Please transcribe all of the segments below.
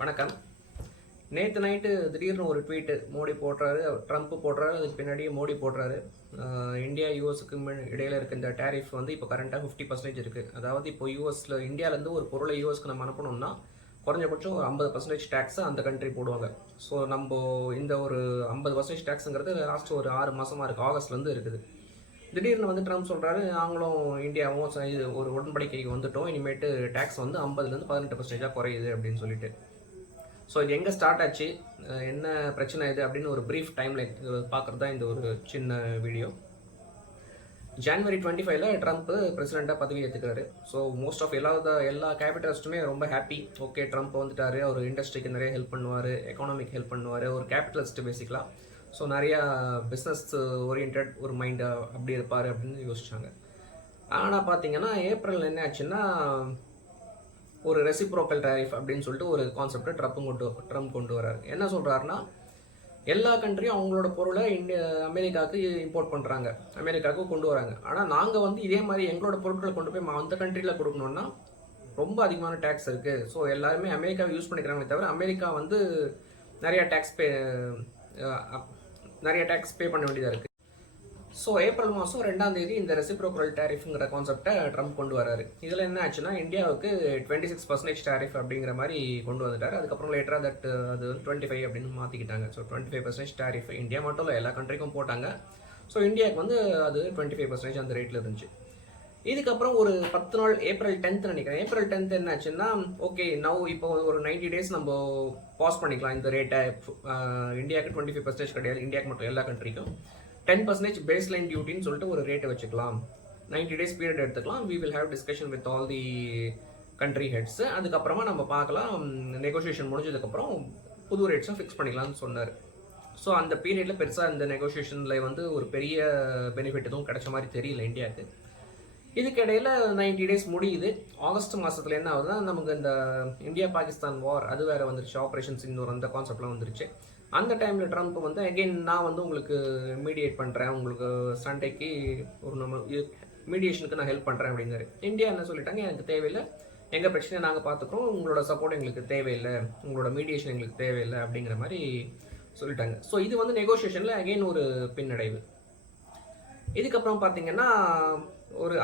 வணக்கம். நேற்று நைட்டு திடீர்னு ஒரு ட்வீட்டு மோடி போடுறாரு, ட்ரம்ப் போடுறாரு, அதுக்கு பின்னாடியே மோடி போடுறாரு. இந்தியா யூஎஸ்க்கு இடையில இருக்க இந்த டேரிஃப் வந்து இப்போ கரண்ட்டாக 50% இருக்குது. அதாவது இப்போ இந்தியாவிலேருந்து ஒரு பொருளை யூஎஸ்க்கு நம்ம அனுப்பணும்னா குறைஞ்சபட்சம் ஒரு 50% டேக்ஸை அந்த கண்ட்ரி போடுவாங்க. ஸோ நம்ம இந்த ஒரு 50% டேக்ஸுங்கிறது லாஸ்ட் ஒரு 6 மாதமாக இருக்குது, ஆகஸ்ட்லேருந்து இருக்குது. திடீர்னு வந்து ட்ரம்ப் சொல்கிறாரு, நாங்களும் இந்தியாவும் இது ஒரு உடன்படிக்கைக்கு வந்துட்டோம், இனிமேட்டு டேக்ஸ் வந்து 50லேருந்து 18% குறையுது அப்படின்னு சொல்லிட்டு. ஸோ இது எங்கே ஸ்டார்ட் ஆச்சு, என்ன பிரச்சனை இது அப்படின்னு ஒரு ப்ரீஃப் டைம்லைன் பார்க்குறது தான் இந்த ஒரு சின்ன வீடியோ. ஜனவரி 25ல ட்ரம்ப் பிரசிடெண்ட்டாக பதவி ஏற்றுக்கிறாரு. ஸோ மோஸ்ட் ஆஃப் எல்லா கேபிட்டலிஸ்ட்டுமே ரொம்ப ஹாப்பி. ஓகே, ட்ரம்ப் வந்துட்டார், அவர் இண்டஸ்ட்ரிக்கு நிறைய ஹெல்ப் பண்ணுவார், எக்கானமிக் ஹெல்ப் பண்ணுவார், ஒரு கேபிட்டலிஸ்ட் பேசிக்கலாம். ஸோ நிறையா பிஸ்னஸ் ஓரியன்ட் ஒரு மைண்ட் அப்படி இருப்பார் அப்படின்னு யோசிச்சாங்க. ஆனால் பார்த்தீங்கன்னா ஏப்ரல் என்ன ஆச்சுன்னா ஒரு ரெசிப்ரோக்கல் டேரிஃப் அப்படின்னு சொல்லிட்டு ஒரு கான்செப்டை ட்ரம்ப் கொண்டு வர்றாரு. என்ன சொல்கிறாருன்னா, எல்லா கண்ட்ரியும் அவங்களோட பொருளை அமெரிக்காவுக்கு இம்போர்ட் பண்ணுறாங்க, அமெரிக்காவுக்கு கொண்டு வராங்க. ஆனால் நாங்கள் வந்து இதே மாதிரி எங்களோட பொருட்களை கொண்டு போய் அந்த கண்ட்ரியில் கொடுக்கணுன்னா ரொம்ப அதிகமான டேக்ஸ் இருக்குது. ஸோ எல்லாருமே அமெரிக்காவை யூஸ் பண்ணிக்கிறாங்களே தவிர அமெரிக்கா வந்து நிறைய டேக்ஸ் பே பண்ண வேண்டியதாக இருக்குது. ஸோ ஏப்ரல் மாதம் 2ஆம் தேதி இந்த ரெசிப்ரோக்கல் டேரிஃப்ங்கிற கான்செப்டை ட்ரம்ப் கொண்டு வராரு. இதில் என்ன ஆச்சுன்னா, இந்தியாவுக்கு 26% டேரிஃப் அப்படிங்கிற மாதிரி கொண்டு வந்துட்டார். அதுக்கப்புறம் லேட்டராக அது 25 அப்படின்னு மாற்றிக்கிட்டாங்க. ஸோ 25% டேரிஃப் இந்தியா மட்டும் இல்லை, எல்லா கண்ட்ரிக்கும் போட்டாங்க. ஸோ இந்தியாவுக்கு வந்து அது 25% அந்த ரேட்டில் இருந்துச்சு. இதுக்கப்புறம் ஒரு 10 நாள், ஏப்ரல் 10th நினைக்கிறேன், ஏப்ரல் 10th என்ன ஆச்சுன்னா, ஓகே இப்போ ஒரு 90 days நம்ம பாஸ் பண்ணிக்கலாம் இந்த ரேட்டை. இந்தியாவுக்கு 25% கிடையாது, இந்தியாவுக்கு மட்டும், எல்லா கண்ட்ரிக்கும் 10% பேஸ் லைன் டியூட்டின்னு சொல்லிட்டு ஒரு ரேட்டு வச்சுக்கலாம். 90 days பீரியட் எடுத்துக்கலாம். We will have discussion with all the country heads. அதுக்கப்புறமா நம்ம பார்க்கலாம், நெகோசியேஷன் முடிஞ்சதுக்கப்புறம் புது ரேட்ஸும் ஃபிக்ஸ் பண்ணிக்கலாம்னு சொன்னார். ஸோ அந்த பீரியடில் பெருசாக இந்த நெகோசியேஷனில் வந்து ஒரு பெரிய பெனிஃபிட் எதுவும் கிடைச்ச மாதிரி தெரியல இந்தியாவுக்கு. இதுக்கிடையில் 90 days முடியுது. ஆகஸ்ட் மாதத்தில் என்ன ஆகுதுன்னா, நமக்கு இந்த இந்தியா பாகிஸ்தான் வார் அது வேறு வந்துருச்சு, ஆப்ரேஷன் சிந்தூர் அந்த கான்செப்ட்லாம் வந்துருச்சு. அந்த டைமில் ட்ரம்ப் வந்து அகெயின் நான் வந்து உங்களுக்கு மீடியேட் பண்ணுறேன், உங்களுக்கு சண்டைக்கு ஒரு மீடியேஷனுக்கு நான் ஹெல்ப் பண்ணுறேன் அப்படிங்கிறாரு. இந்தியா என்ன சொல்லிட்டாங்க, எனக்கு தேவையில்லை, எங்கள் பிரச்சனையை நாங்கள் பார்த்துக்குறோம், உங்களோட சப்போர்ட் எங்களுக்கு தேவையில்லை, உங்களோட மீடியேஷன் எங்களுக்கு தேவையில்லை அப்படிங்கிற மாதிரி சொல்லிட்டாங்க. ஸோ இது வந்து நெகோசியேஷனில் அகெயின் ஒரு பின்னடைவு. இதுக்கப்புறம் பார்த்தீங்கன்னா,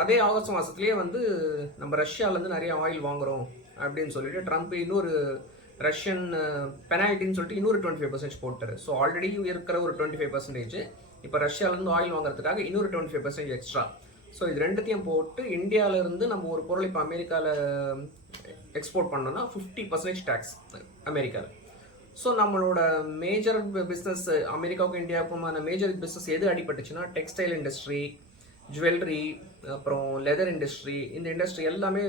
அதே ஆகஸ்ட் மாதத்துலேயே வந்து நம்ம ரஷ்யாவிலேருந்து நிறைய ஆயில் வாங்குகிறோம் அப்படின்னு சொல்லிட்டு ட்ரம்ப் இன்னொரு ரஷ்யன் பெனால்ட்டின்னு சொல்லிட்டு இன்னொரு 25% போட்டார். ஸோ ஆல்ரெடி இருக்கிற ஒரு 25%, இப்போ ரஷ்யாவிலேருந்து ஆயில் வாங்குறதுக்காக இன்னொரு 25% எக்ஸ்ட்ரா. ஸோ இது ரெண்டுத்தையும் போட்டு இந்தியாவிலேருந்து நம்ம ஒரு பொருள் இப்போ அமெரிக்காவில் எக்ஸ்போர்ட் பண்ணோன்னா 50% டேக்ஸ் அமெரிக்காவில். ஸோ நம்மளோட மேஜர் பிஸ்னஸ், அமெரிக்காவுக்கும் இந்தியாவுக்குமான மேஜர் பிஸ்னஸ் எது அடிபட்டுச்சுன்னா, டெக்ஸ்டைல் இண்டஸ்ட்ரி, ஜுவல்லரி, அப்புறம் லெதர் இண்டஸ்ட்ரி, இந்த இண்டஸ்ட்ரி எல்லாமே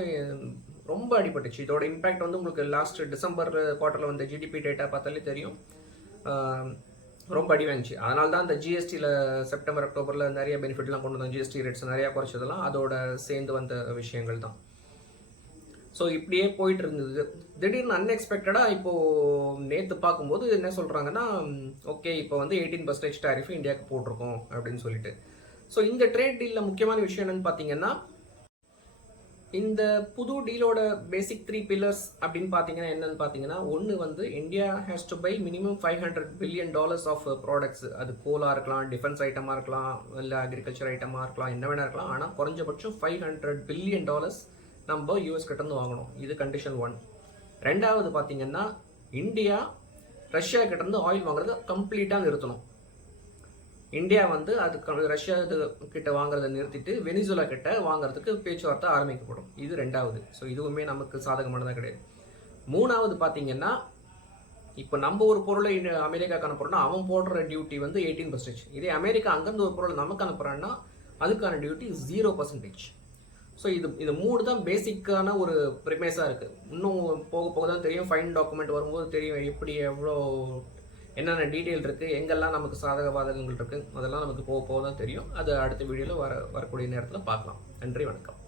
ரொம்ப அடிபட்டுச்சு. இதோட இம்பேக்ட் வந்து உங்களுக்கு லாஸ்ட் டிசம்பர் குவார்ட்டரில் வந்த ஜிடிபி டேட்டா பார்த்தாலே தெரியும், ரொம்ப அடி வாங்கிச்சு. அதனால தான் இந்த ஜிஎஸ்டியில் செப்டம்பர் அக்டோபரில் நிறைய பெனிஃபிட்லாம் கொண்டு வந்தோம், ஜிஎஸ்டி ரேட்ஸ் நிறையா குறைச்சதெல்லாம் அதோட சேர்ந்து வந்த விஷயங்கள் தான். ஸோ இப்படியே போயிட்டு இருந்தது. திடீர்னு அன்எக்ஸ்பெக்டடாக இப்போது நேற்று பார்க்கும்போது என்ன சொல்கிறாங்கன்னா, ஓகே இப்போ வந்து 18% டேரிஃப் இந்தியாவுக்கு போட்டிருக்கோம் அப்படின்னு சொல்லிட்டு. ஸோ இந்த ட்ரேட் டீலில் முக்கியமான விஷயம் என்னென்னு பார்த்தீங்கன்னா, இந்த புது டீலோட பேசிக் 3 pillars அப்படின்னு பார்த்தீங்கன்னா என்னன்னு பார்த்தீங்கன்னா, ஒன்று வந்து India has to buy minimum $500 billion of products. அது கோலாக இருக்கலாம், டிஃபென்ஸ் ஐட்டமாக இருக்கலாம், இல்லை அக்ரிகல்ச்சர் ஐட்டமாக இருக்கலாம், என்ன வேணா இருக்கலாம். ஆனால் குறைஞ்சபட்சம் $500 billion நம்ம யூஎஸ் கிட்டேருந்து வாங்கணும். இது கண்டிஷன் 1. ரெண்டாவது பார்த்தீங்கன்னா, இந்தியா ரஷ்யா கிட்டேருந்து ஆயில் வாங்குறத கம்ப்ளீட்டாக நிறுத்தணும். இந்தியா வந்து ரஷ்யா கிட்ட வாங்குறதை நிறுத்திட்டு வெனிசுலா கிட்ட வாங்குறதுக்கு பேச்சுவார்த்தை ஆரம்பிக்கப்படும். இது ரெண்டாவது. ஸோ இதுவுமே நமக்கு சாதகமானதாக கிடையாது. மூணாவது பார்த்தீங்கன்னா, இப்போ நம்ம ஒரு பொருளை அமெரிக்காவுக்கு அனுப்புறோம்னா அவன் போடுற டியூட்டி வந்து 18%. இதே அமெரிக்கா அங்கேருந்து ஒரு பொருளை நமக்கு அனுப்புறான்னா அதுக்கான டியூட்டி 0%. ஸோ இது 3 தான் பேசிக்கான ஒரு ப்ரிமைஸாக இருக்குது. இன்னும் போக போக தான் தெரியும், ஃபைன் டாக்குமெண்ட் வரும்போது தெரியும் எப்படி எவ்வளோ என்னென்ன டீட்டெயில் இருக்குது, எங்கெல்லாம் நமக்கு சாதக பாதகங்கள் இருக்குது, அதெல்லாம் நமக்கு போக தான் தெரியும். அது அடுத்த வீடியோவில் வரக்கூடிய நேரத்தில் பார்க்கலாம். நன்றி, வணக்கம்.